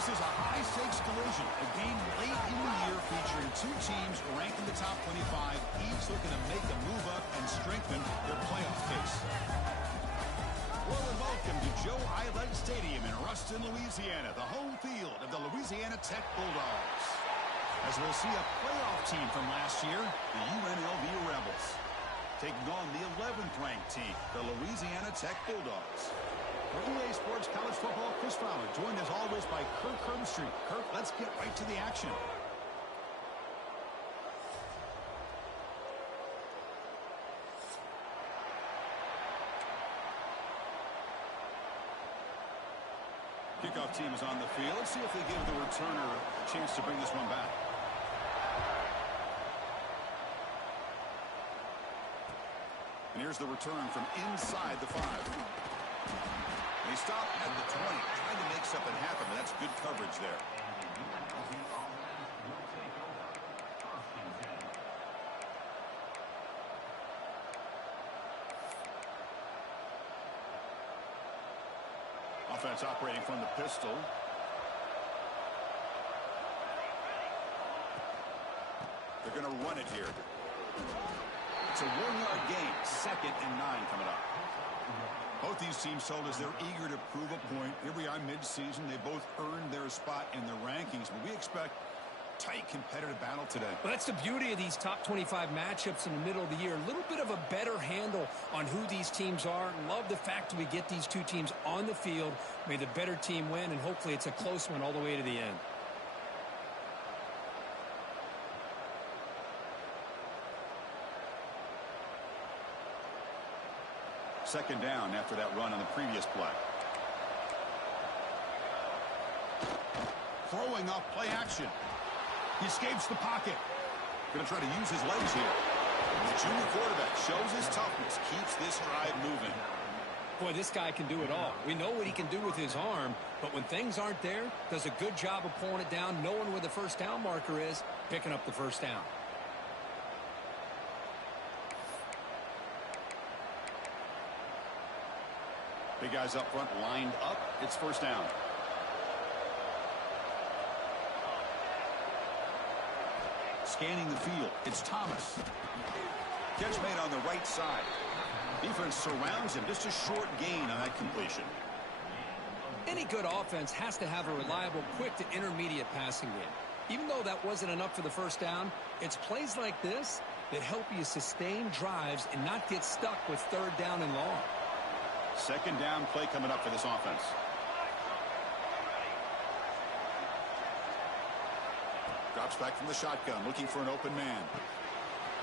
This is a high-stakes collision, a game late in the year featuring two teams ranked in the top 25, each looking to make a move up and strengthen their playoff case. Well, and welcome to Joe Eilert Stadium in Ruston, Louisiana, the home field of the Louisiana Tech Bulldogs. As we'll see a playoff team from last year, the UNLV Rebels, taking on the 11th-ranked team, the Louisiana Tech Bulldogs. For EA Sports College Football, Chris Fowler, joined as always by Kirk Herbstreit. Kirk, let's get right to the action. Kickoff team is on the field. Let's see if they give the returner a chance to bring this one back. And here's the return from inside the 5. They stop at the 20, trying to make something happen, but that's good coverage there. Offense operating from the pistol. They're going to run it here. It's a 1-yard gain, 2nd and 9 coming up. Both these teams told us they're eager to prove a point. Here we are mid-season. They both earned their spot in the rankings, but we expect tight competitive battle today. Well, that's the beauty of these top 25 matchups in the middle of the year. A little bit of a better handle on who these teams are. Love the fact that we get these two teams on the field. May the better team win, and hopefully it's a close one all the way to the end. Second down after that run on the previous play. Throwing off play action. He escapes the pocket. Going to try to use his legs here. The junior quarterback shows his toughness, keeps this drive moving. Boy, this guy can do it all. We know what he can do with his arm, but when things aren't there, does a good job of pulling it down, knowing where the first down marker is, picking up the first down. Big guys up front lined up. It's first down. Scanning the field. It's Thomas. Catch made on the right side. Defense surrounds him. Just a short gain on that completion. Any good offense has to have a reliable, quick to intermediate passing game. Even though that wasn't enough for the first down, it's plays like this that help you sustain drives and not get stuck with third down and long. Second down play coming up for this offense. Drops back from the shotgun, looking for an open man.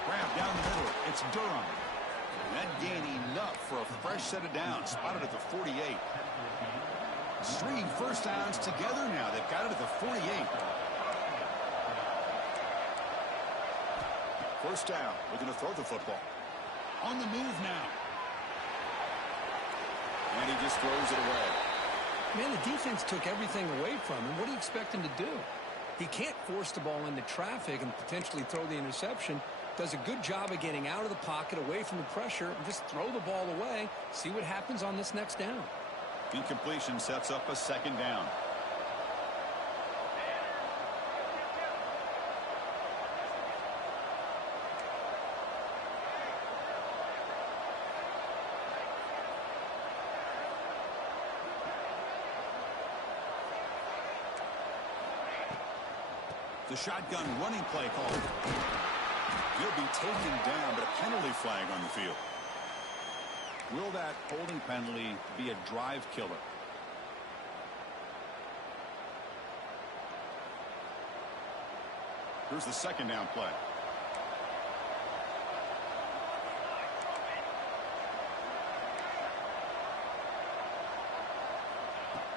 Grab down the middle. It's Durham. And that gain enough for a fresh set of downs. Spotted at the 48. String first downs together now. They've got it at the 48. First down. Looking to throw the football. On the move now. And he just throws it away. Man, the defense took everything away from him. What do you expect him to do? He can't force the ball into traffic and potentially throw the interception. Does a good job of getting out of the pocket, away from the pressure, and just throw the ball away. See what happens on this next down. Incompletion sets up a second down. The shotgun running play called. He'll be taken down, but a penalty flag on the field. Will that holding penalty be a drive killer? Here's the second down play.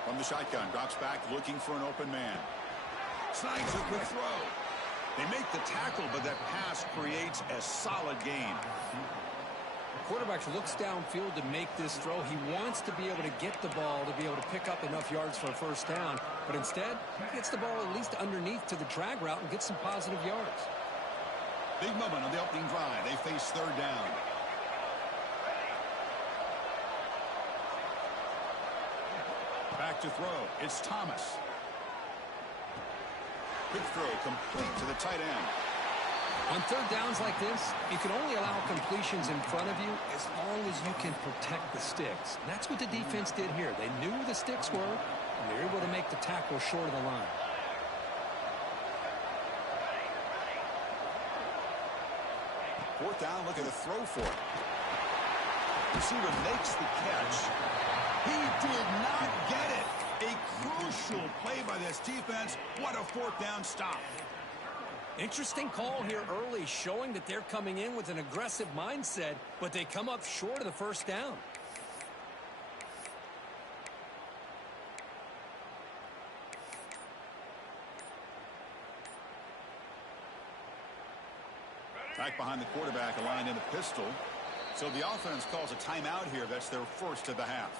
From the shotgun, drops back looking for an open man. Snags a quick throw. They make the tackle, but that pass creates a solid gain. Quarterback looks downfield to make this throw. He wants to be able to get the ball to be able to pick up enough yards for a first down, but instead, he gets the ball at least underneath to the drag route and gets some positive yards. Big moment on the opening drive. They face third down. Back to throw. It's Thomas. Quick throw complete to the tight end. On third downs like this, you can only allow completions in front of you as long as you can protect the sticks. And that's what the defense did here. They knew where the sticks were, and they were able to make the tackle short of the line. Fourth down, look at the throw for it. Receiver makes the catch. He did not get it. A crucial play by this defense. What a fourth down stop. Interesting call here early, showing that they're coming in with an aggressive mindset, but they come up short of the first down. Back behind the quarterback, aligned in the pistol. So the offense calls a timeout here. That's their first of the half.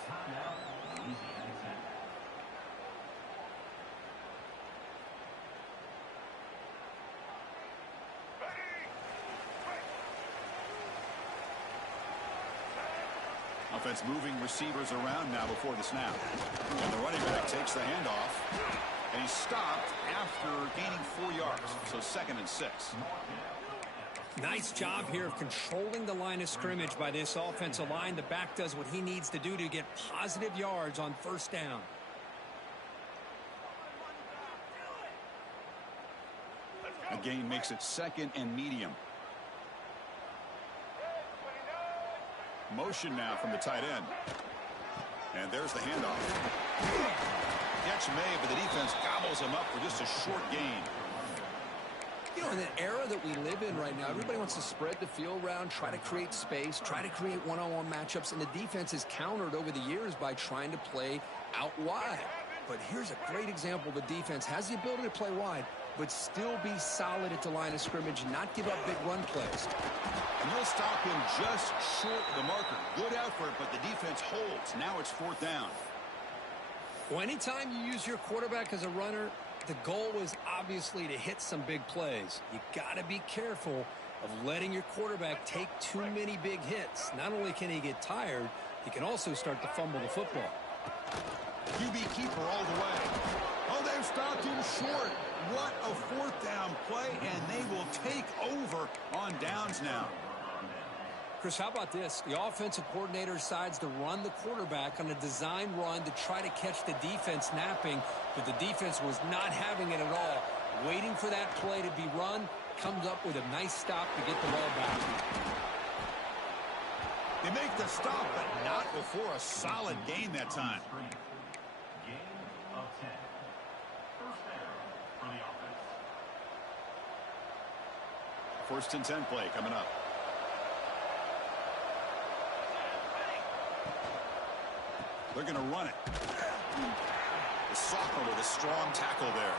Offense moving receivers around now before the snap. And the running back takes the handoff. And he's stopped after gaining 4 yards. So 2nd and 6. Nice job here of controlling the line of scrimmage by this offensive line. The back does what he needs to do to get positive yards on first down. The gain makes it 2nd and medium. Motion now from the tight end. And there's the handoff. Catch made, but the defense gobbles him up for just a short gain. You know, in the era that we live in right now, everybody wants to spread the field around, try to create space, try to create one-on-one matchups, and the defense is countered over the years by trying to play out wide. But here's a great example. The defense has the ability to play wide, but still be solid at the line of scrimmage and not give up big run plays. And they'll stop him just short of the marker. Good effort, but the defense holds. Now it's 4th down. Well, anytime you use your quarterback as a runner, the goal is obviously to hit some big plays. You got to be careful of letting your quarterback take too many big hits. Not only can he get tired, he can also start to fumble the football. QB keeper all the way. Oh, they've stopped him short. What a 4th down play, and they will take over on downs now. Chris, how about this? The offensive coordinator decides to run the quarterback on a design run to try to catch the defense napping, but the defense was not having it at all. Waiting for that play to be run, comes up with a nice stop to get the ball back. They make the stop, but not before a solid gain that time. Gain of 10. First down for the offense. 1st and 10 play coming up. They're going to run it. The sophomore with a strong tackle there.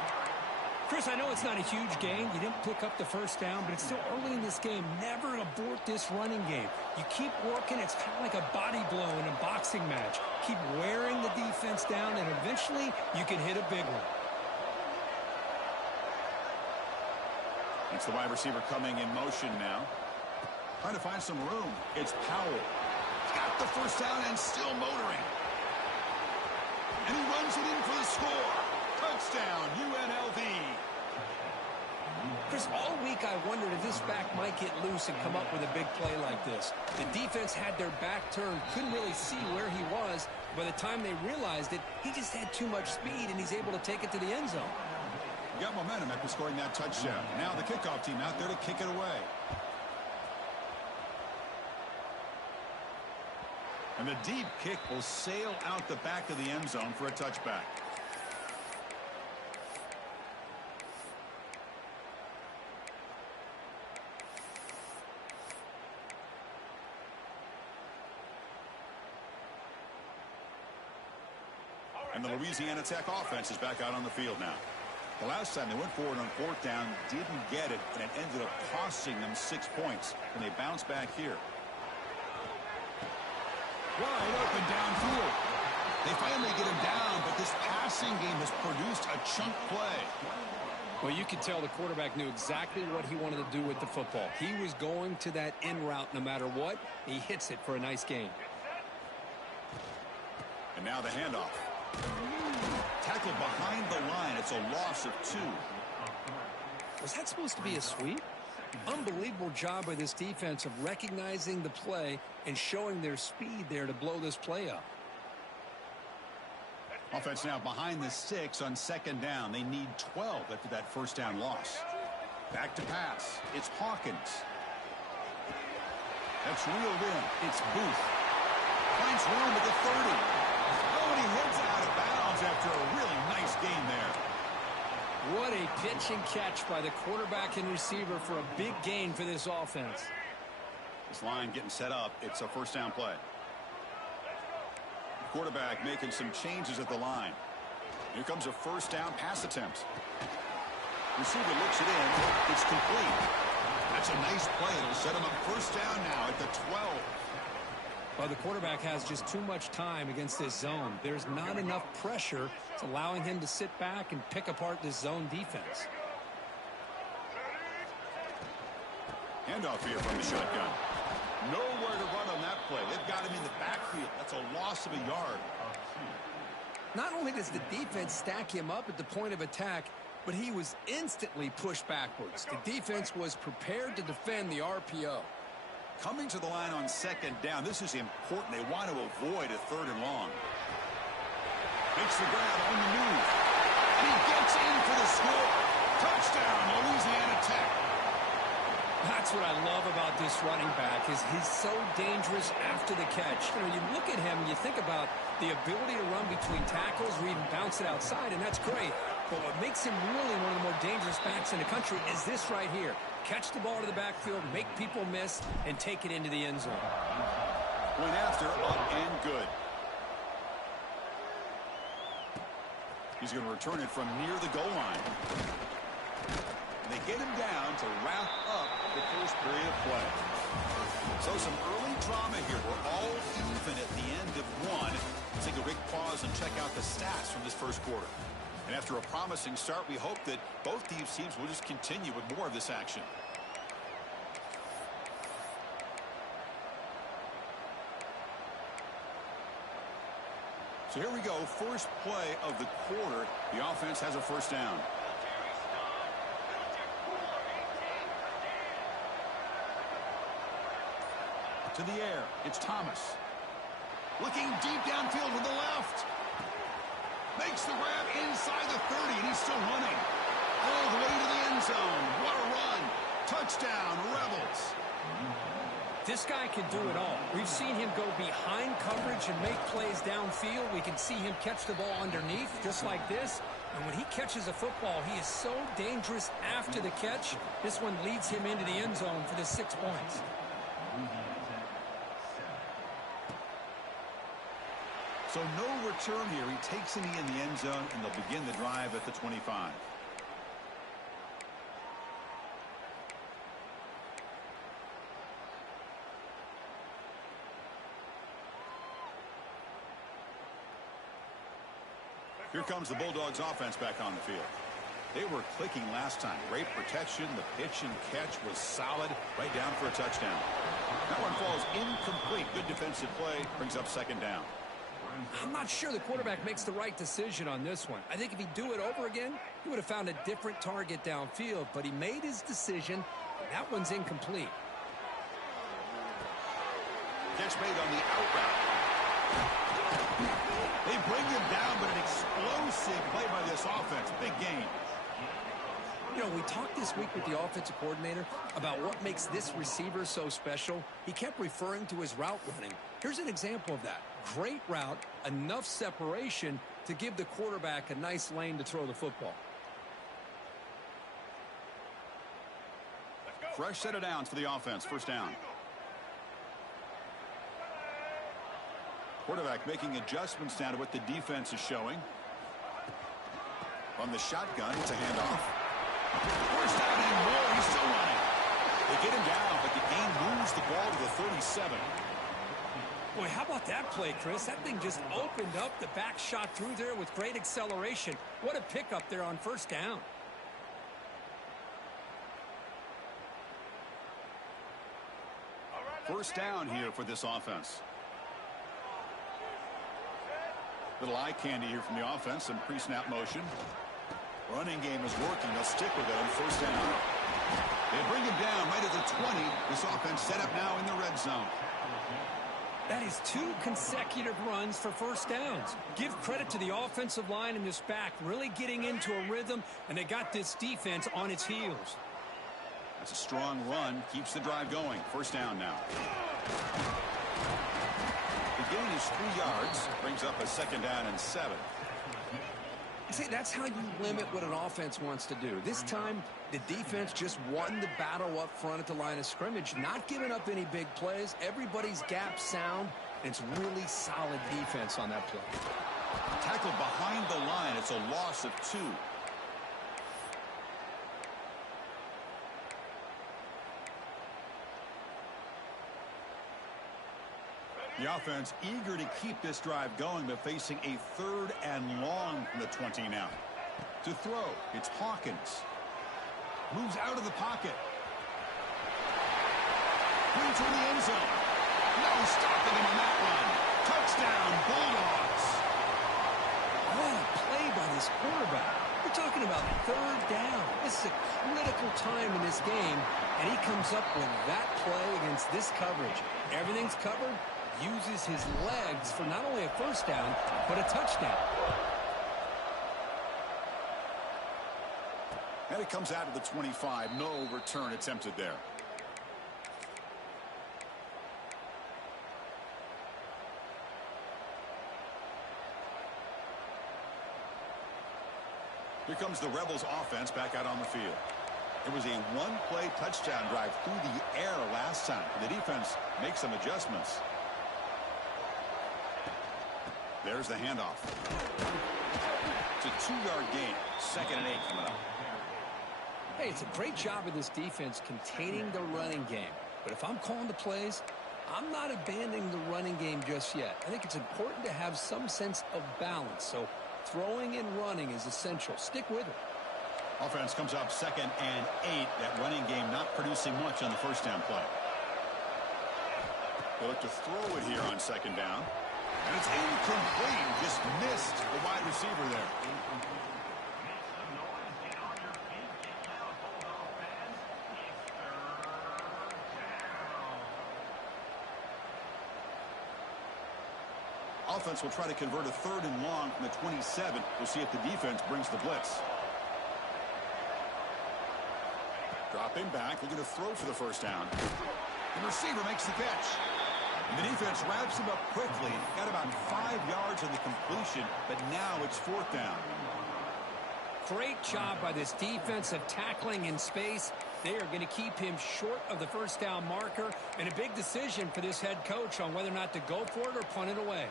Chris, I know it's not a huge gain. You didn't pick up the first down, but it's still early in this game. Never abort this running game. You keep working. It's kind of like a body blow in a boxing match. Keep wearing the defense down, and eventually you can hit a big one. It's the wide receiver coming in motion now. Trying to find some room. It's Powell. Got the first down and still motoring. And he runs it in for the score. Touchdown, UNLV. Chris, all week I wondered if this back might get loose and come up with a big play like this. The defense had their back turned, couldn't really see where he was. By the time they realized it, he just had too much speed, and he's able to take it to the end zone. Got momentum after scoring that touchdown. Now the kickoff team out there to kick it away. And the deep kick will sail out the back of the end zone for a touchback. And the Louisiana Tech offense is back out on the field now. The last time they went forward on 4th down, didn't get it, and it ended up costing them 6 points. And they bounce back here. Wide open downfield. They finally get him down, but this passing game has produced a chunk play. Well, you could tell the quarterback knew exactly what he wanted to do with the football. He was going to that in route no matter what. He hits it for a nice gain. And now the handoff. Tackled behind the line. It's a loss of 2. Was that supposed to be a sweep? Unbelievable job by this defense of recognizing the play and showing their speed there to blow this play up. Offense now behind the 6 on second down. They need 12 after that first down loss. Back to pass. It's Hawkins. That's reeled in. It's Booth. Finds room at the 30. Oh, and he heads out of bounds after a really nice gain there. What a pitch and catch by the quarterback and receiver for a big gain for this offense. This line getting set up. It's a first down play. The quarterback making some changes at the line. Here comes a first down pass attempt. Receiver looks it in. It's complete. That's a nice play. It'll set him up first down now at the 12. Well, the quarterback has just too much time against this zone. There's not enough pressure. It's allowing him to sit back and pick apart this zone defense. Handoff here from the shotgun. Nowhere to run on that play. They've got him in the backfield. That's a loss of a yard. Not only does the defense stack him up at the point of attack, but he was instantly pushed backwards. The defense was prepared to defend the RPO. Coming to the line on second down, this is important. They want to avoid a third and long. Makes the grab on the move. And he gets in for the score. Touchdown, Louisiana Tech. That's what I love about this running back is he's so dangerous after the catch. You know, you look at him and you think about the ability to run between tackles or even bounce it outside, and that's great. But what makes him really one of the more dangerous backs in the country is this right here. Catch the ball to the backfield, make people miss, and take it into the end zone. Went after, up and good. He's going to return it from near the goal line. And they get him down to wrap up the first period of play. So some early drama here. We're all even at the end of one. Let's take a quick pause and check out the stats from this first quarter. And after a promising start, we hope that both these teams will just continue with more of this action. So here we go, first play of the quarter. The offense has a first down. To the air, it's Thomas. Looking deep downfield to the left. Makes the grab inside the 30, and he's still running. All the way to the end zone. What a run. Touchdown, Rebels. This guy can do it all. We've seen him go behind coverage and make plays downfield. We can see him catch the ball underneath, just like this. And when he catches a football, he is so dangerous after the catch. This one leads him into the end zone for the 6 points. So no return here. He takes a knee in the end zone, and they'll begin the drive at the 25. Here comes the Bulldogs offense back on the field. They were clicking last time. Great protection. The pitch and catch was solid. Right down for a touchdown. That one falls incomplete. Good defensive play. Brings up second down. I'm not sure the quarterback makes the right decision on this one. I think if he'd do it over again, he would have found a different target downfield, but he made his decision. That one's incomplete. Catch made on the out route. They bring him down, but an explosive play by this offense. Big game. You know, we talked this week with the offensive coordinator about what makes this receiver so special. He kept referring to his route running. Here's an example of that. Great route, enough separation to give the quarterback a nice lane to throw the football. Fresh set of downs for the offense. First down. Quarterback making adjustments down to what the defense is showing. On the shotgun, it's a handoff. First down and more. He's still running. They get him down, but the game moves the ball to the 37. Boy, how about that play, Chris? That thing just opened up. The back shot through there with great acceleration. What a pickup there on first down. First down here for this offense. Little eye candy here from the offense. Some pre-snap motion. Running game is working. They'll stick with it on first down. They bring him down right at the 20. This offense set up now in the red zone. That is 2 consecutive runs for first downs. Give credit to the offensive line and this back really getting into a rhythm, and they got this defense on its heels. That's a strong run. Keeps the drive going. First down now. The gain is 3 yards. Brings up a second down and 7. See, that's how you limit what an offense wants to do. This time, the defense just won the battle up front at the line of scrimmage, not giving up any big plays. Everybody's gap sound, and it's really solid defense on that play. Tackled behind the line. It's a loss of 2. The offense eager to keep this drive going, but facing a 3rd and long from the 20 now. To throw, it's Hawkins. Moves out of the pocket. Brings in the end zone. No stopping him on that run. Touchdown, Bulldogs. What a play by this quarterback. We're talking about 3rd down. This is a critical time in this game, and he comes up with that play against this coverage. Everything's covered. Uses his legs for not only a first down, but a touchdown. And it comes out of the 25. No return attempted there. Here comes the Rebels offense back out on the field. It was a 1-play touchdown drive through the air last time. The defense makes some adjustments. There's the handoff. It's a 2-yard gain. 2nd and 8 coming up. Hey, it's a great job of this defense containing the running game. But if I'm calling the plays, I'm not abandoning the running game just yet. I think it's important to have some sense of balance. So throwing and running is essential. Stick with it. Offense comes up 2nd and 8. That running game not producing much on the first down play. They look to throw it here on 2nd down. And it's incomplete. Just missed the wide receiver there. Offense will try to convert a 3rd and long from the 27. We'll see if the defense brings the blitz. Dropping back, looking to throw for the first down. The receiver makes the catch. And the defense wraps him up quickly. Got about 5 yards on the completion, but now it's 4th down. Great job by this defense of tackling in space. They are going to keep him short of the first down marker, and a big decision for this head coach on whether or not to go for it or punt it away.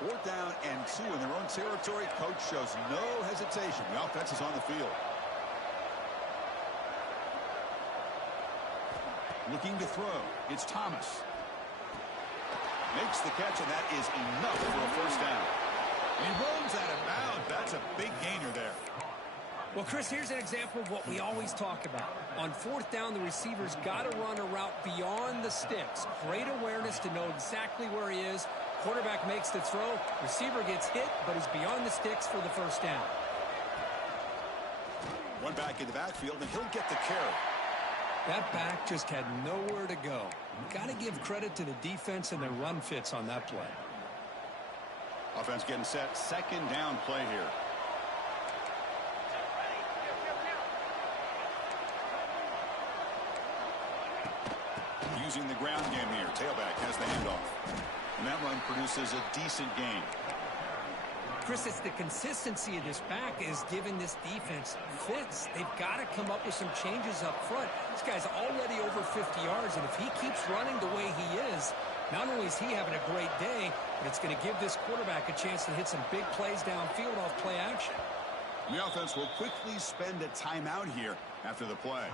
Fourth down and 2 in their own territory. Coach shows no hesitation. The offense is on the field. Looking to throw. It's Thomas. Makes the catch, and that is enough for a first down. He runs out of bounds. That's a big gainer there. Well, Chris, here's an example of what we always talk about. On 4th down, the receiver's got to run a route beyond the sticks. Great awareness to know exactly where he is. Quarterback makes the throw. Receiver gets hit, but is beyond the sticks for the first down. One back in the backfield, and he'll get the carry. That back just had nowhere to go. Got to give credit to the defense and their run fits on that play. Offense getting set. 2nd down play here. Using the ground game here. Tailback has the handoff. And that run produces a decent gain. Chris, it's the consistency of this back is giving this defense fits. They've got to come up with some changes up front. This guy's already over 50 yards, and if he keeps running the way he is, not only is he having a great day, but it's going to give this quarterback a chance to hit some big plays downfield off play action. And the offense will quickly spend a timeout here after the play.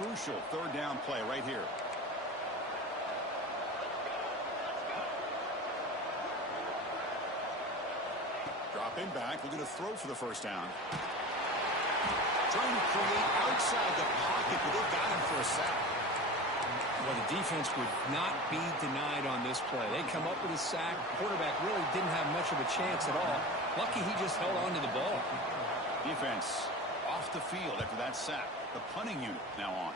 Crucial 3rd down play right here. Dropping back, looking to throw for the first down. Trying to create outside the pocket, but they've got him for a sack. Well, the defense would not be denied on this play. They come up with a sack. Quarterback really didn't have much of a chance at all. Lucky he just held on to the ball. Defense off the field after that sack. The punting unit now on.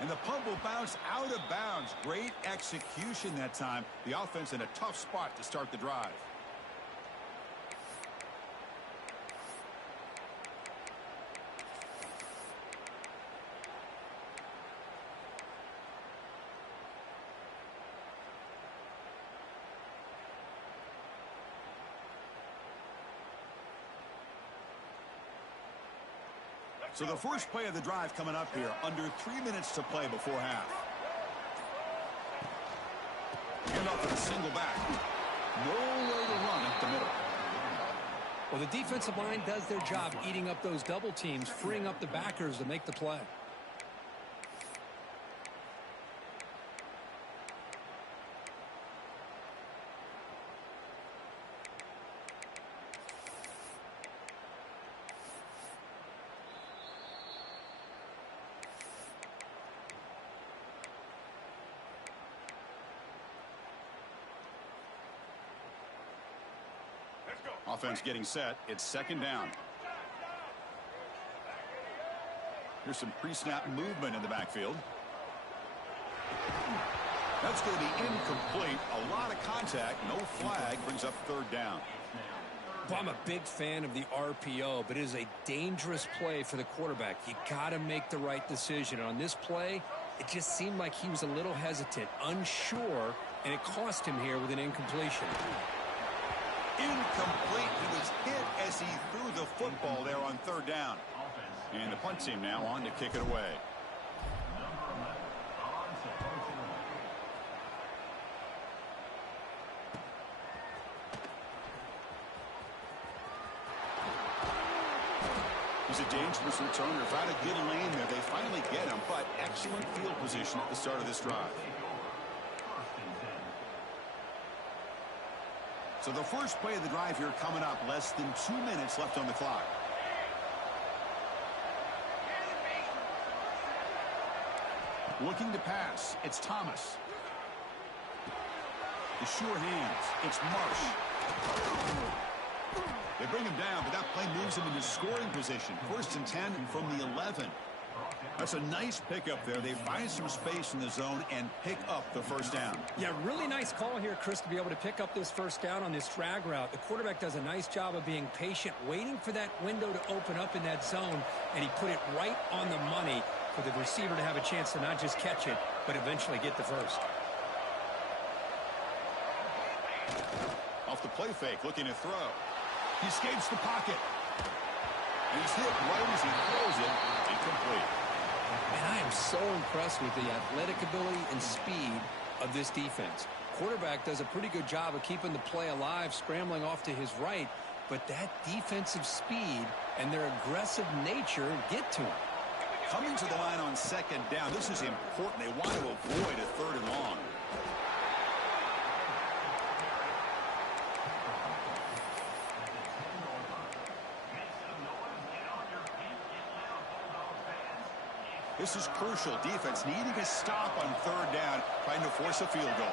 And the punt will bounce out of bounds. Great execution that time. The offense in a tough spot to start the drive. So the first play of the drive coming up here. Under 3 minutes to play before half. And off with a single back. No way to run up the middle. Well, the defensive line does their job eating up those double teams, freeing up the backers to make the play. Offense getting set. It's second down. Here's some pre-snap movement in the backfield. That's going to be incomplete. A lot of contact. No flag. Brings up third down. Well, I'm a big fan of the RPO, but it is a dangerous play for the quarterback. You got to make the right decision. On this play, it just seemed like he was a little hesitant, unsure, and it cost him here with an incompletion. Incomplete. He was hit as he threw the football there on third down. And the punt team now on to kick it away. He's a dangerous returner. Found a good lane there. They finally get him, but excellent field position at the start of this drive. So the first play of the drive here coming up. Less than 2 minutes left on the clock. Looking to pass. It's Thomas. The sure hands. It's Marsh. They bring him down, but that play moves him into scoring position. 1st and 10 from the 11. That's a nice pickup there. They find some space in the zone and pick up the first down. Yeah, really nice call here, Chris, to be able to pick up this first down on this drag route. The quarterback does a nice job of being patient, waiting for that window to open up in that zone, and he put it right on the money for the receiver to have a chance to not just catch it, but eventually get the first. Off the play fake, looking to throw. He escapes the pocket. And he's hit right as he throws it. Incomplete. And I am so impressed with the athletic ability and speed of this defense. Quarterback does a pretty good job of keeping the play alive, scrambling off to his right, but that defensive speed and their aggressive nature get to him. Coming to the line on second down, this is important. They want to avoid a third and long. This is crucial. Defense needing a stop on third down, trying to force a field goal.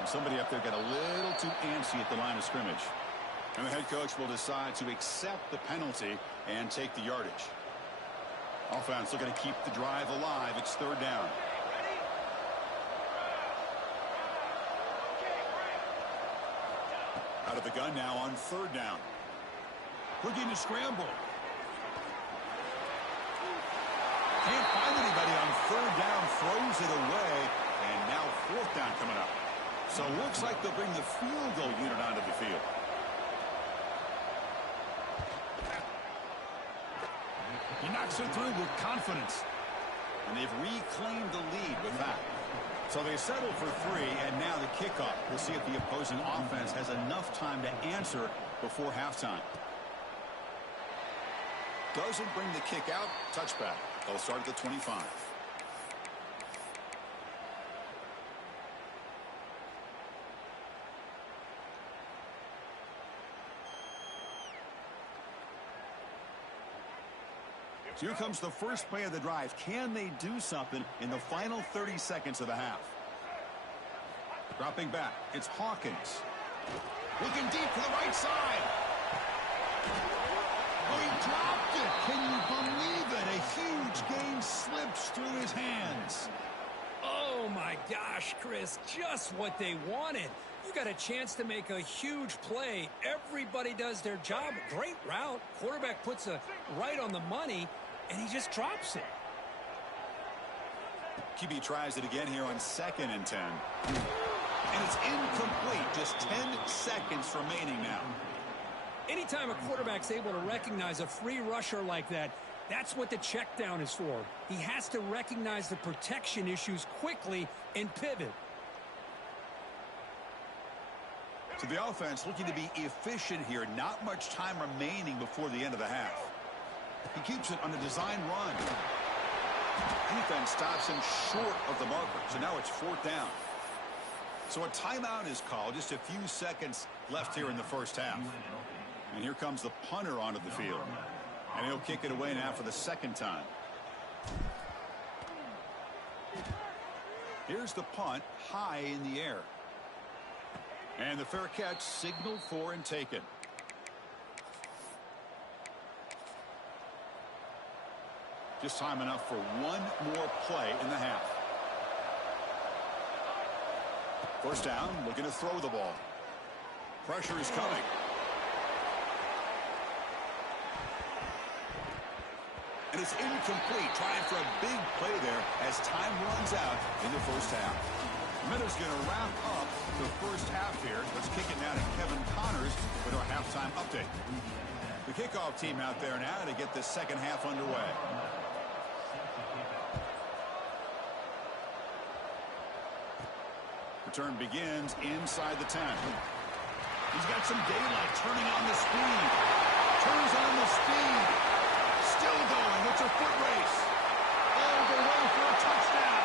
And somebody up there got a little too antsy at the line of scrimmage. And the head coach will decide to accept the penalty and take the yardage. Offense looking to keep the drive alive. It's third down. Out of the gun now on third down. Looking to scramble. Can't find anybody on third down. Throws it away. And now fourth down coming up. So it looks like they'll bring the field goal unit onto the field. He knocks it through with confidence. And they've reclaimed the lead with that. So they settle for 3, and now the kickoff. We'll see if the opposing offense has enough time to answer before halftime. Doesn't bring the kick out. Touchback. They'll start at the 25. So here comes the first play of the drive. Can they do something in the final 30 seconds of the half? Dropping back. It's Hawkins. Looking deep to the right side. Oh, he dropped it. Can you believe it? A huge gain slips through his hands. Oh, my gosh, Chris. Just what they wanted. You got a chance to make a huge play. Everybody does their job. Great route. Quarterback puts it right on the money, and he just drops it. QB tries it again here on 2nd and 10. And it's incomplete. Just 10 seconds remaining now. Anytime a quarterback's able to recognize a free rusher like that, that's what the check down is for. He has to recognize the protection issues quickly and pivot. So the offense looking to be efficient here. Not much time remaining before the end of the half. He keeps it on a design run. Defense stops him short of the marker. So now it's 4th down. So a timeout is called. Just a few seconds left here in the first half. And here comes the punter onto the field. And he'll kick it away now for the 2nd time. Here's the punt, high in the air. And the fair catch signaled for and taken. Just time enough for one more play in the half. First down, looking to throw the ball. Pressure is coming. And it's incomplete. Trying for a big play there as time runs out in the first half. Miller's going to wrap up the first half here. Let's kick it now to Kevin Connors with our halftime update. The kickoff team out there now to get this second half underway. Return begins inside the 10. He's got some daylight, turning on the speed. Turns on the speed. Still going. It's a foot race. All the way for a touchdown.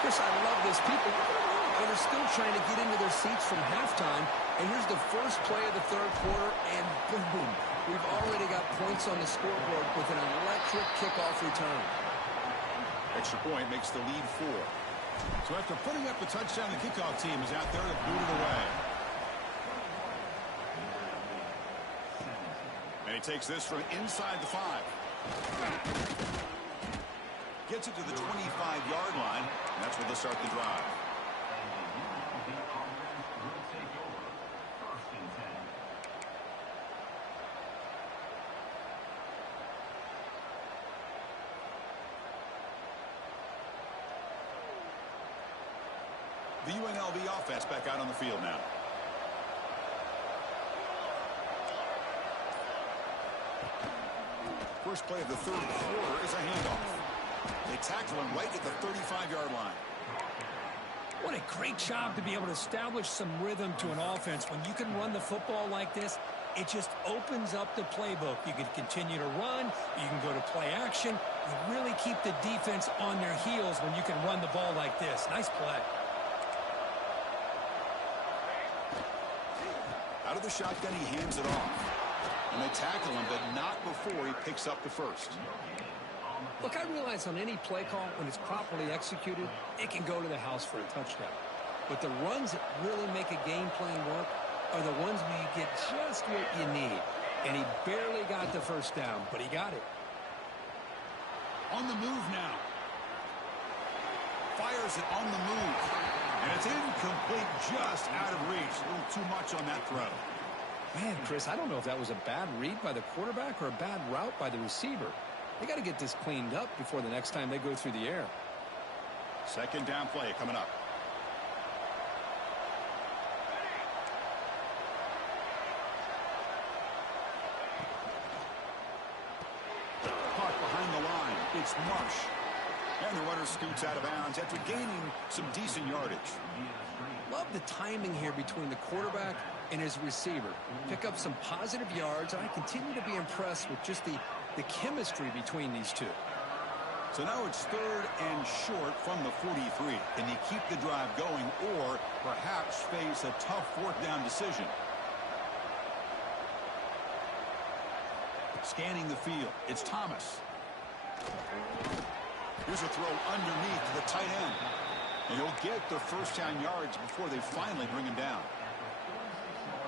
Chris, I love this. People are still trying to get into their seats from halftime. And here's the first play of the 3rd quarter, and boom. We've already got points on the scoreboard with an electric kickoff return. Extra point makes the lead 4. So after putting up the touchdown, the kickoff team is out there to boot it away. And he takes this from inside the 5. Gets it to the 25-yard line, and that's where they'll start the drive. The UNLV offense back out on the field now. First play of the 3rd quarter is a handoff. They tackle him right at the 35-yard line. What a great job to be able to establish some rhythm to an offense. When you can run the football like this, it just opens up the playbook. You can continue to run. You can go to play action. You really keep the defense on their heels when you can run the ball like this. Nice play. Out of the shotgun, he hands it off. And they tackle him, but not before he picks up the first. Look, I realize on any play call, when it's properly executed, it can go to the house for a touchdown. But the runs that really make a game plan work are the ones where you get just what you need. And he barely got the first down, but he got it. On the move now. Fires it on the move. And it's incomplete, just out of reach. A little too much on that throw. Man, Chris, I don't know if that was a bad read by the quarterback or a bad route by the receiver. They got to get this cleaned up before the next time they go through the air. Second down play coming up. Caught behind the line. It's Marsh. And the runner scoots out of bounds after gaining some decent yardage. Love the timing here between the quarterback and his receiver. Pick up some positive yards, and I continue to be impressed with just the chemistry between these two. So now it's 3rd and short from the 43. Can he keep the drive going or perhaps face a tough 4th down decision? Scanning the field, it's Thomas. Here's a throw underneath to the tight end. And he'll get the 1st down yards before they finally bring him down.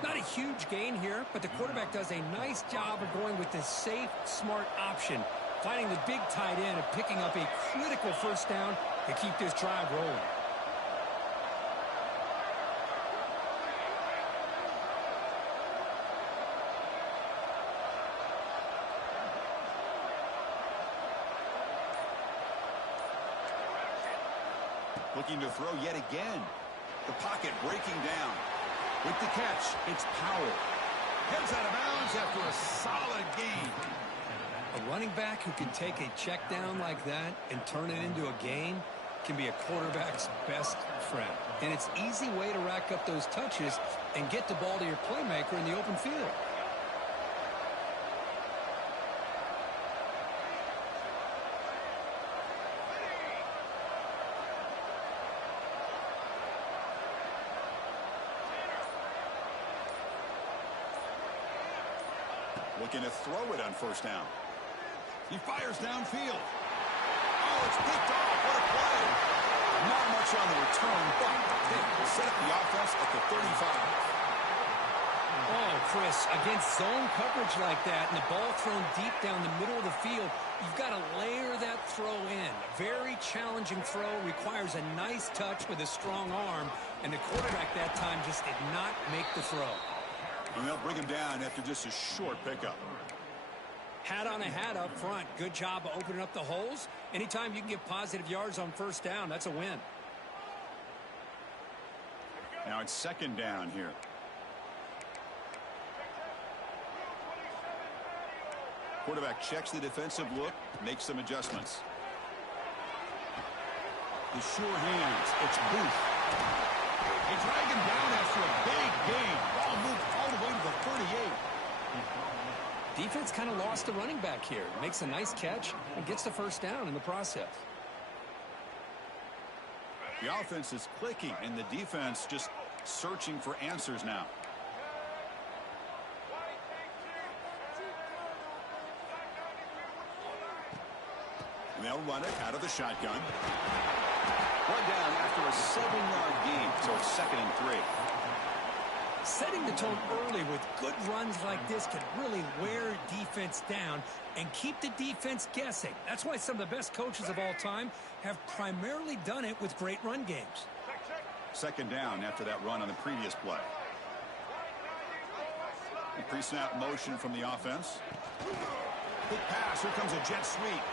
Not a huge gain here, but the quarterback does a nice job of going with the safe, smart option, finding the big tight end and picking up a critical 1st down to keep this drive rolling. Looking to throw yet again. The pocket breaking down. With the catch, it's Powell. Heads out of bounds after a solid gain. A running back who can take a check down like that and turn it into a gain can be a quarterback's best friend. And it's an easy way to rack up those touches and get the ball to your playmaker in the open field. Looking to throw it on 1st down. He fires downfield. Oh, it's picked off. What a play. Not much on the return, but they set up the offense at the 35. Oh, Chris, against zone coverage like that and the ball thrown deep down the middle of the field, you've got to layer that throw in. A very challenging throw, requires a nice touch with a strong arm, and the quarterback that time just did not make the throw. And they'll bring him down after just a short pickup. Hat on a hat up front. Good job of opening up the holes. Anytime you can get positive yards on 1st down, that's a win. Now it's 2nd down here. Quarterback checks the defensive look, makes some adjustments. The sure hands, it's Booth. They drag him down after a big gain. Ball moved all the way to the 38. Defense kind of lost the running back here. Makes a nice catch and gets the 1st down in the process. The offense is clicking, and the defense just searching for answers now. And they'll run it out of the shotgun. One down after a 7-yard gain, so it's 2nd and 3. Setting the tone early with good runs like this can really wear defense down and keep the defense guessing. That's why some of the best coaches of all time have primarily done it with great run games. 2nd down after that run on the previous play. The pre-snap motion from the offense. Quick pass. Here comes a jet sweep.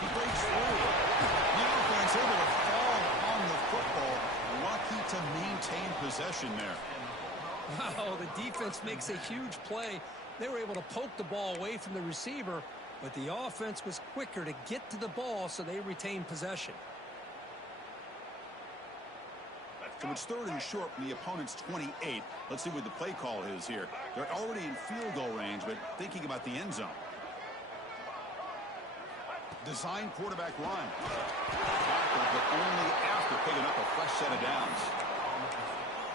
He breaks through. The offense able to fall on the football. Lucky to maintain possession there. Wow, the defense makes a huge play. They were able to poke the ball away from the receiver, but the offense was quicker to get to the ball, so they retained possession. So it's 3rd and short from the opponent's 28. Let's see what the play call is here. They're already in field goal range, but thinking about the end zone. Design quarterback run. But only after picking up a fresh set of downs.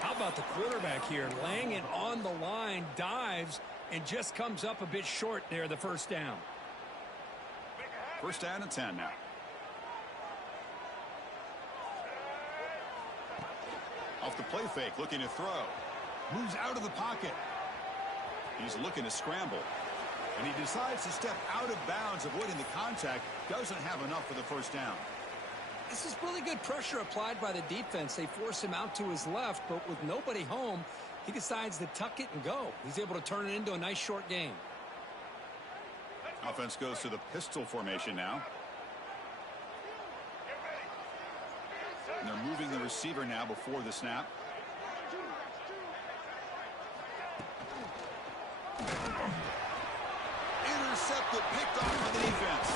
How about the quarterback here, laying it on the line, dives, and just comes up a bit short there, the 1st down. 1st down and 10 now. Off the play fake, looking to throw. Moves out of the pocket. He's looking to scramble. And he decides to step out of bounds, avoiding the contact. Doesn't have enough for the 1st down. This is really good pressure applied by the defense. They force him out to his left, but with nobody home, he decides to tuck it and go. He's able to turn it into a nice short gain. Offense goes to the pistol formation now. And they're moving the receiver now before the snap. Intercepted, picked off by the defense.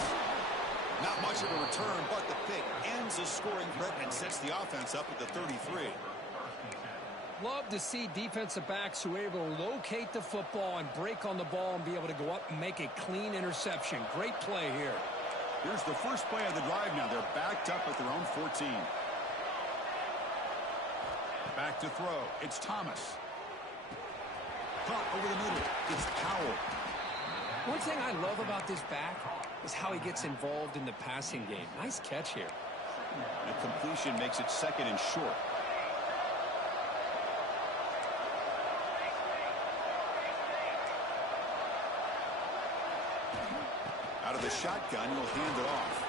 Not much of a return, but the pick ends the scoring threat and sets the offense up at the 33. Love to see defensive backs who are able to locate the football and break on the ball and be able to go up and make a clean interception. Great play here. Here's the first play of the drive now. They're backed up at their own 14. Back to throw. It's Thomas. Caught over the middle. It's Powell. One thing I love about this back is how he gets involved in the passing game. Nice catch here. The completion makes it second and short. Out of the shotgun, he'll hand it off.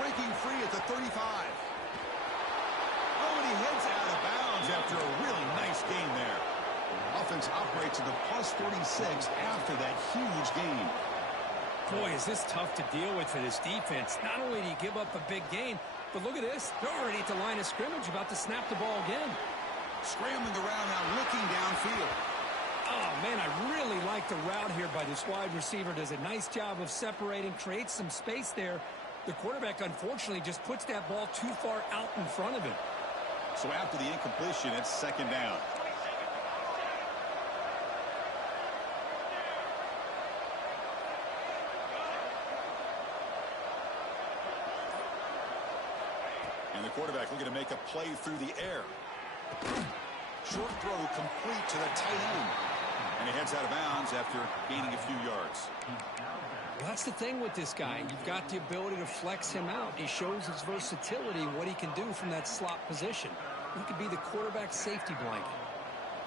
Breaking free at the 35. Oh, and he heads out of bounds after a really nice gain there. Offense operates at the plus 46 after that huge gain. Boy, is this tough to deal with for this defense. Not only do you give up a big gain, but look at this. They're already at the line of scrimmage, about to snap the ball again. Scrambling around now, looking downfield. Oh, man, I really like the route here by this wide receiver. Does a nice job of separating, creates some space there. The quarterback, unfortunately, just puts that ball too far out in front of him. So after the incompletion, it's second down. And the quarterback looking to make a play through the air. Short throw complete to the tight end. And he heads out of bounds after gaining a few yards. Well, that's the thing with this guy. You've got the ability to flex him out. He shows his versatility and what he can do from that slot position. He could be the quarterback safety blanket.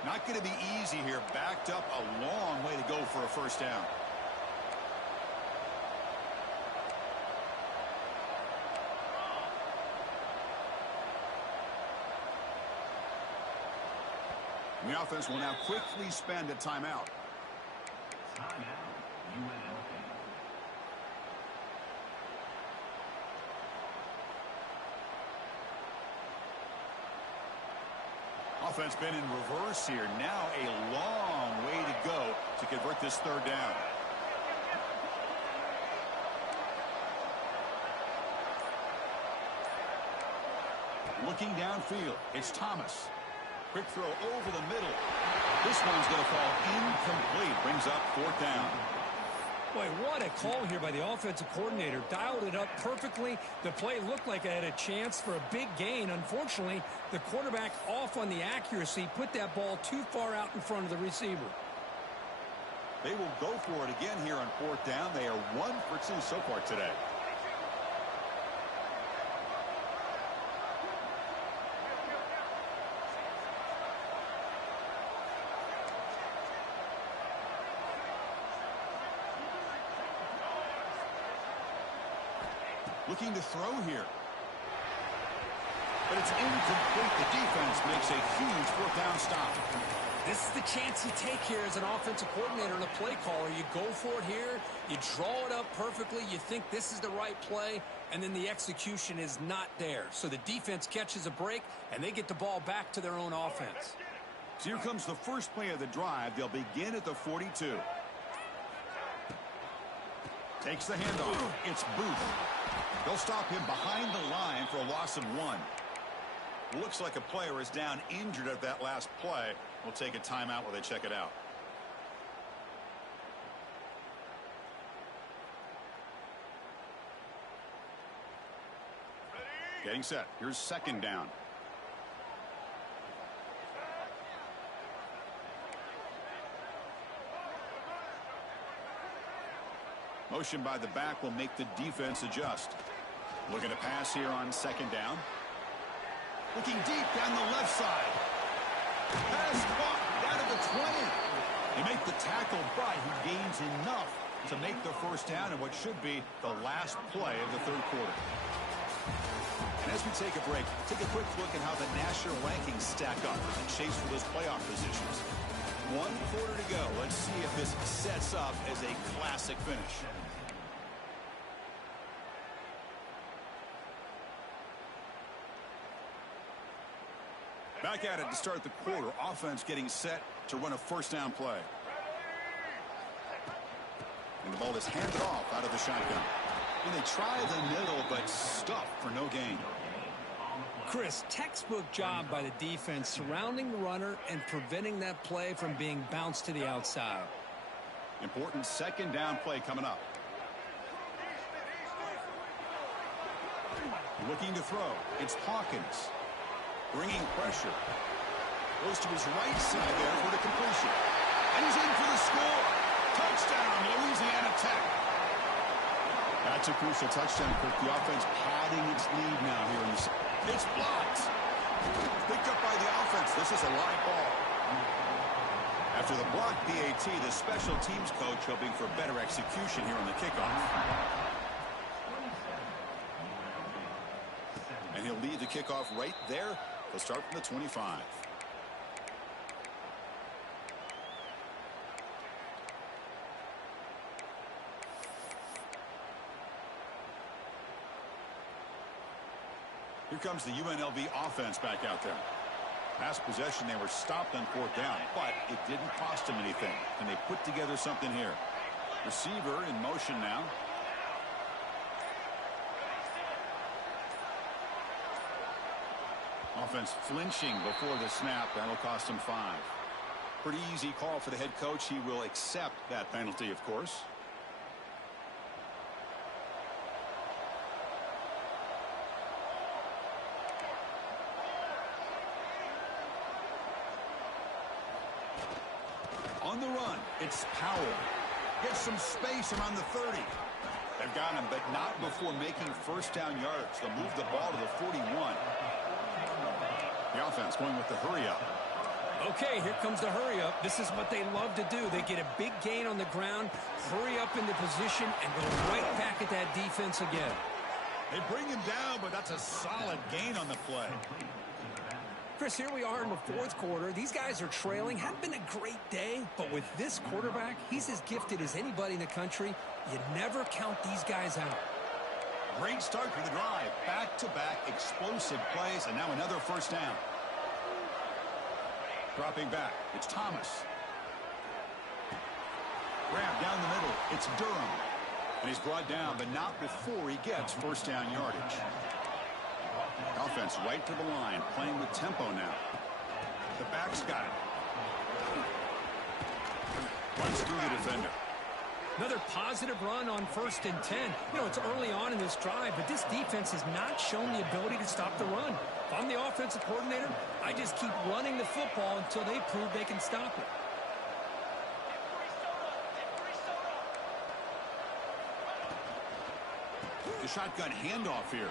Not going to be easy here. Backed up a long way to go for a first down. The offense will now quickly spend a timeout. Timeout, UNLV. Offense been in reverse here. Now a long way to go to convert this third down. Looking downfield, it's Thomas. Quick throw over the middle. This one's going to fall incomplete. Brings up fourth down. Boy, what a call here by the offensive coordinator. Dialed it up perfectly. The play looked like it had a chance for a big gain. Unfortunately, the quarterback off on the accuracy, put that ball too far out in front of the receiver. They will go for it again here on fourth down. They are 1 for 2 so far today. Looking to throw here. But it's incomplete. The defense makes a huge fourth down stop. This is the chance you take here as an offensive coordinator and a play caller. You go for it here. You draw it up perfectly. You think this is the right play, and then the execution is not there. So the defense catches a break, and they get the ball back to their own offense. So here comes the first play of the drive. They'll begin at the 42. Takes the handoff. It's Booth. They'll stop him behind the line for a loss of 1. Looks like a player is down injured at that last play. We'll take a timeout while they check it out. Getting set. Here's second down. Motion by the back will make the defense adjust. Looking to pass here on second down. Looking deep down the left side. Pass caught down at the 20. They make the tackle, but he gains enough to make the first down in what should be the last play of the third quarter. And as we take a break, take a quick look at how the national rankings stack up in the chase for those playoff positions. 1 quarter to go. Let's see if this sets up as a classic finish. Back at it to start the quarter. Offense getting set to run a first down play. And the ball is handed off out of the shotgun. And they try the middle, but stuff for no gain. Chris, textbook job by the defense surrounding the runner and preventing that play from being bounced to the outside. Important second down play coming up. Looking to throw. It's Hawkins. Bringing pressure. Goes to his right side there for the completion. And he's in for the score. Touchdown, Louisiana Tech. That's a crucial touchdown, Kirk. The offense padding its lead now here in the... It's blocked. Picked up by the offense. This is a live ball. After the block PAT, the special teams coach hoping for better execution here on the kickoff. And he'll lead the kickoff right there. He'll start from the 25. Here comes the UNLV offense back out there. Last possession, they were stopped on 4th down, but it didn't cost them anything. And they put together something here. Receiver in motion now. Offense flinching before the snap. That'll cost him 5. Pretty easy call for the head coach. He will accept that penalty, of course. On the run, it's Powell. Gets some space around the 30. They've got him, but not before making first down yards. They'll move the ball to the 41. The offense going with the hurry up. Okay, here comes the hurry up. This is what they love to do. They get a big gain on the ground, hurry up into position, and go right back at that defense again. They bring him down, but that's a solid gain on the play. Chris, here we are in the 4th quarter. These guys are trailing. Hadn't been a great day, but with this quarterback, he's as gifted as anybody in the country. You never count these guys out. Great start for the drive. Back-to-back explosive plays, and now another first down. Dropping back, it's Thomas. Grab down the middle, it's Durham. And he's brought down, but not before he gets first down yardage. Offense right to the line, playing with tempo now. The back's got it. Runs through the defender. Another positive run on 1st and 10. You know, it's early on in this drive, but this defense has not shown the ability to stop the run. If I'm the offensive coordinator, I just keep running the football until they prove they can stop it. The shotgun handoff here.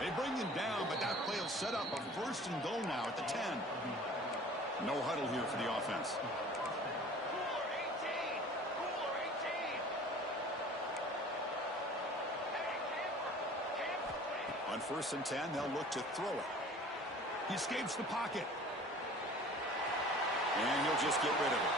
They bring him down, but that play will set up a 1st and goal now at the 10. No huddle here for the offense. On 1st and 10, they'll look to throw it. He escapes the pocket. And he'll just get rid of it.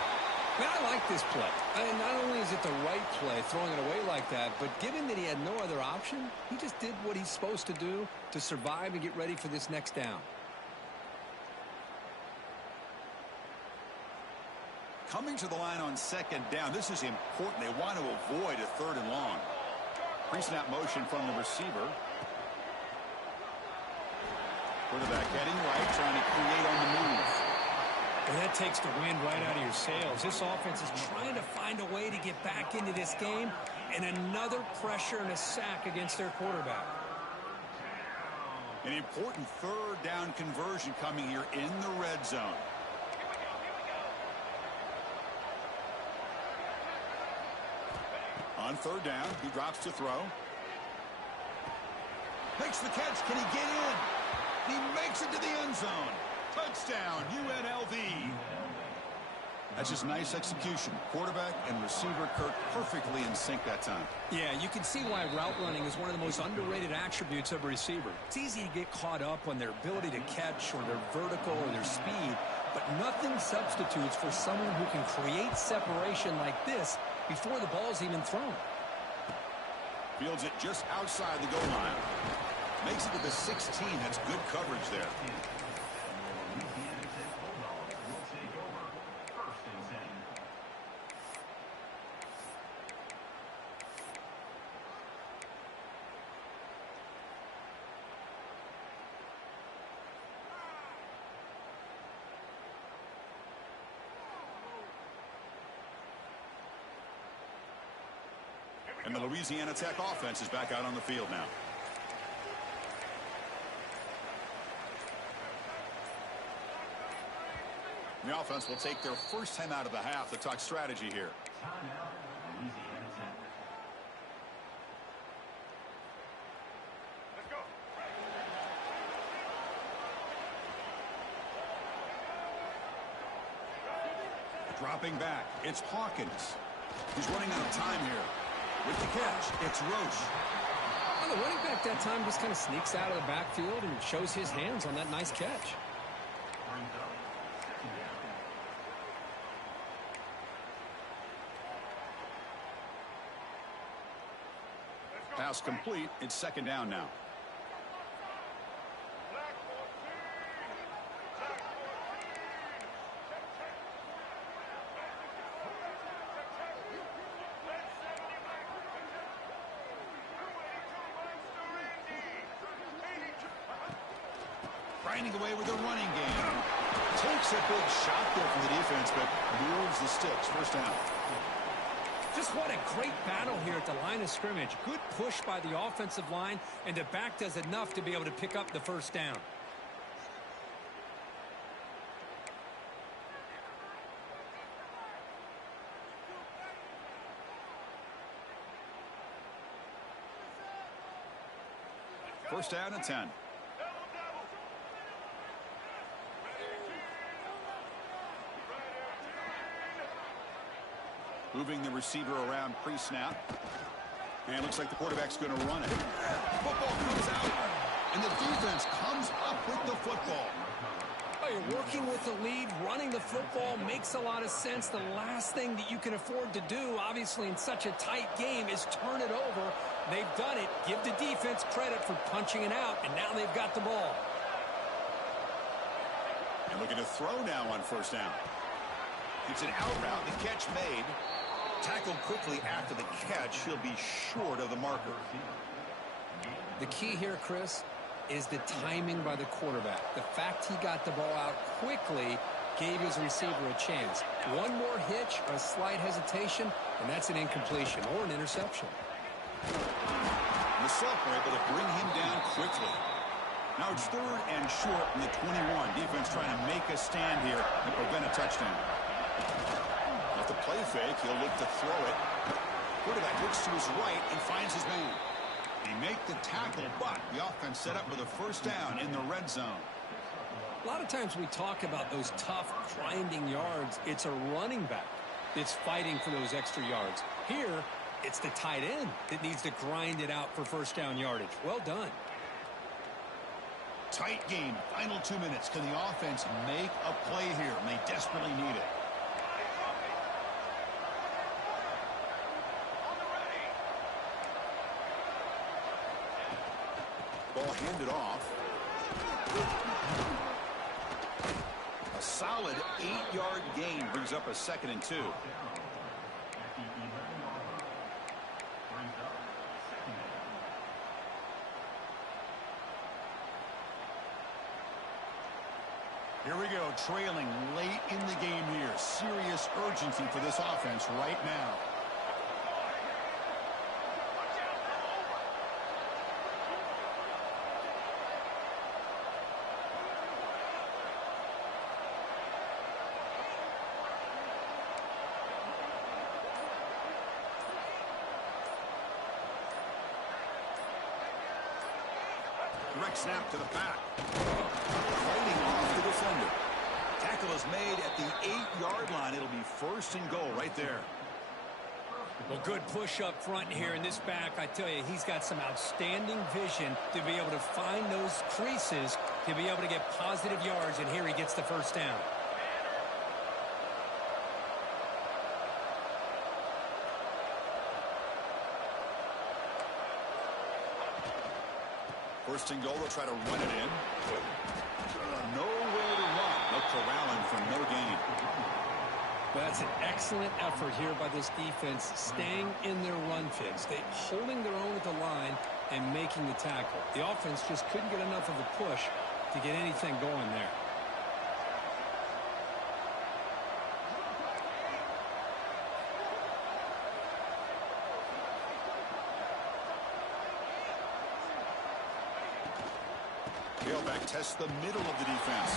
Man, I like this play. And not only is it the right play, throwing it away like that, but given that he had no other option, he just did what he's supposed to do to survive and get ready for this next down. Coming to the line on 2nd down, this is important. They want to avoid a 3rd and long. Pre-snap motion from the receiver. Quarterback heading right, trying to create on the move. Well, that takes the wind right out of your sails. This offense is trying to find a way to get back into this game, and another pressure and a sack against their quarterback. An important 3rd down conversion coming here in the red zone. On 3rd down, he drops to throw. Makes the catch. Can he get in? He makes it to the end zone. Touchdown, UNLV. That's just nice execution. Quarterback and receiver Kirk perfectly in sync that time. Yeah, you can see why route running is one of the most underrated attributes of a receiver. It's easy to get caught up on their ability to catch or their vertical or their speed, but nothing substitutes for someone who can create separation like this before the ball's even thrown. Fields it just outside the goal line. Makes it to the 16. That's good coverage there. And the Louisiana Tech offense is back out on the field now. The offense will take their first time out of the half to talk strategy here. Timeout, Louisiana Tech. Let's go. Dropping back, it's Hawkins. He's running out of time here. With the catch, it's Roche. Well, the running back that time just kind of sneaks out of the backfield and shows his hands on that nice catch. Brings up second down. Pass complete. It's second down now. Grinding away with a running game. Takes a big shot there from the defense, but moves the sticks. First down. Just what a great battle here at the line of scrimmage. Good push by the offensive line, and the back does enough to be able to pick up the first down. First down and 10. Moving the receiver around pre-snap. And looks like the quarterback's going to run it. Football comes out, and the defense comes up with the football. Oh, you're working with the lead. Running the football makes a lot of sense. The last thing that you can afford to do, obviously, in such a tight game is turn it over. They've done it. Give the defense credit for punching it out, and now they've got the ball. And looking to throw now on first down. It's an out route. The catch made. Tackled quickly after the catch. He'll be short of the marker. The key here, Chris, is the timing by the quarterback. The fact he got the ball out quickly gave his receiver a chance. One more hitch or a slight hesitation, and that's an incompletion or an interception. The sophomore able to bring him down quickly. Now it's third and short in the 21. Defense trying to make a stand here and prevent a touchdown. Off the play fake, he'll look to throw it. Quarterback looks to his right and finds his man. They make the tackle, but the offense set up with a first down in the red zone. A lot of times we talk about those tough, grinding yards. It's a running back that's fighting for those extra yards. Here, it's the tight end that needs to grind it out for first down yardage. Well done. Tight game, final 2 minutes. Can the offense make a play here? And they desperately need it. Ball handed off. A solid 8-yard gain brings up a 2nd and 2. Here we go, trailing late in the game here. Serious urgency for this offense right now. Direct snap to the back. Fighting off the defender. Tackle is made at the 8-yard line. It'll be first and goal right there. Well, good push up front here in this back. I tell you, he's got some outstanding vision to be able to find those creases, to be able to get positive yards, and here he gets the first down. First and goal, they'll try to run it in. Nowhere to run. They'll corral him for no gain. That's an excellent effort here by this defense, staying in their run fix. They holding their own at the line and making the tackle. The offense just couldn't get enough of a push to get anything going there. Tailback tests the middle of the defense.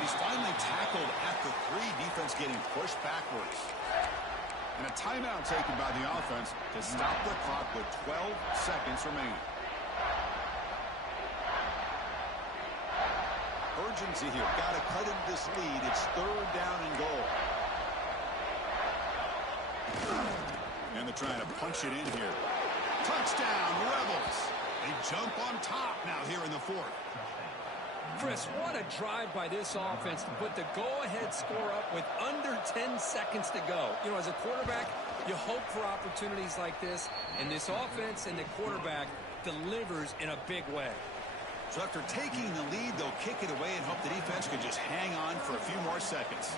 He's finally tackled at the 3. Defense getting pushed backwards. And a timeout taken by the offense to stop the clock with 12 seconds remaining. Urgency here. Got to cut into this lead. It's 3rd down and goal. And they're trying to punch it in here. Touchdown, Rebels. They jump on top now here in the 4th. Chris, what a drive by this offense to put the go-ahead score up with under 10 seconds to go. You know, as a quarterback, you hope for opportunities like this, and this offense and the quarterback delivers in a big way. So after taking the lead, they'll kick it away and hope the defense can just hang on for a few more seconds.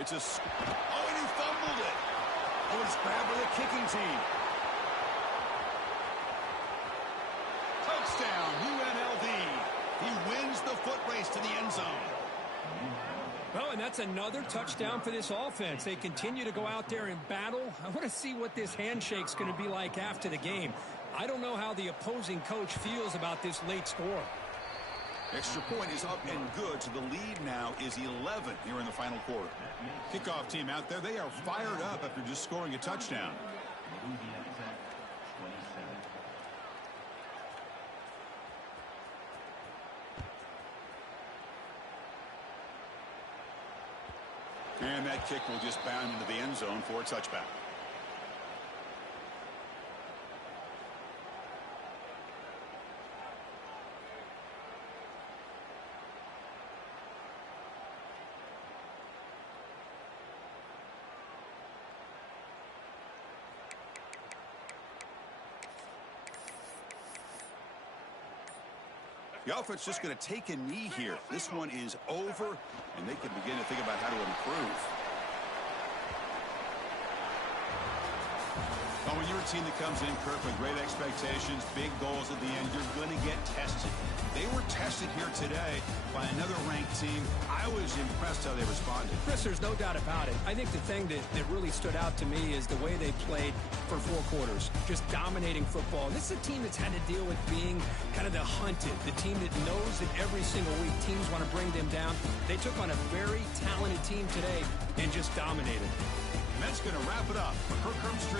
It's a... Oh, and he fumbled it. Oh, it's grabbed by the kicking team. Touchdown, UNLV. He wins the foot race to the end zone. Well, and that's another touchdown for this offense. They continue to go out there and battle. I want to see what this handshake's going to be like after the game. I don't know how the opposing coach feels about this late score. Extra point is up and good, so the lead now is 11 here in the final quarter. Kickoff team out there, they are fired up after just scoring a touchdown. And that kick will just bound into the end zone for a touchback. The offense just going to take a knee here. This one is over, and they can begin to think about how to improve. Well, when you're a team that comes in, Kirk, with great expectations, big goals at the end, you're going to get tested. They were tested here today by another ranked team. I was impressed how they responded. Chris, there's no doubt about it. I think the thing that really stood out to me is the way they played for 4 quarters, just dominating football. And this is a team that's had to deal with being kind of the hunted, the team that knows that every single week teams want to bring them down. They took on a very talented team today and just dominated. And that's going to wrap it up for Kirk Herbstreit.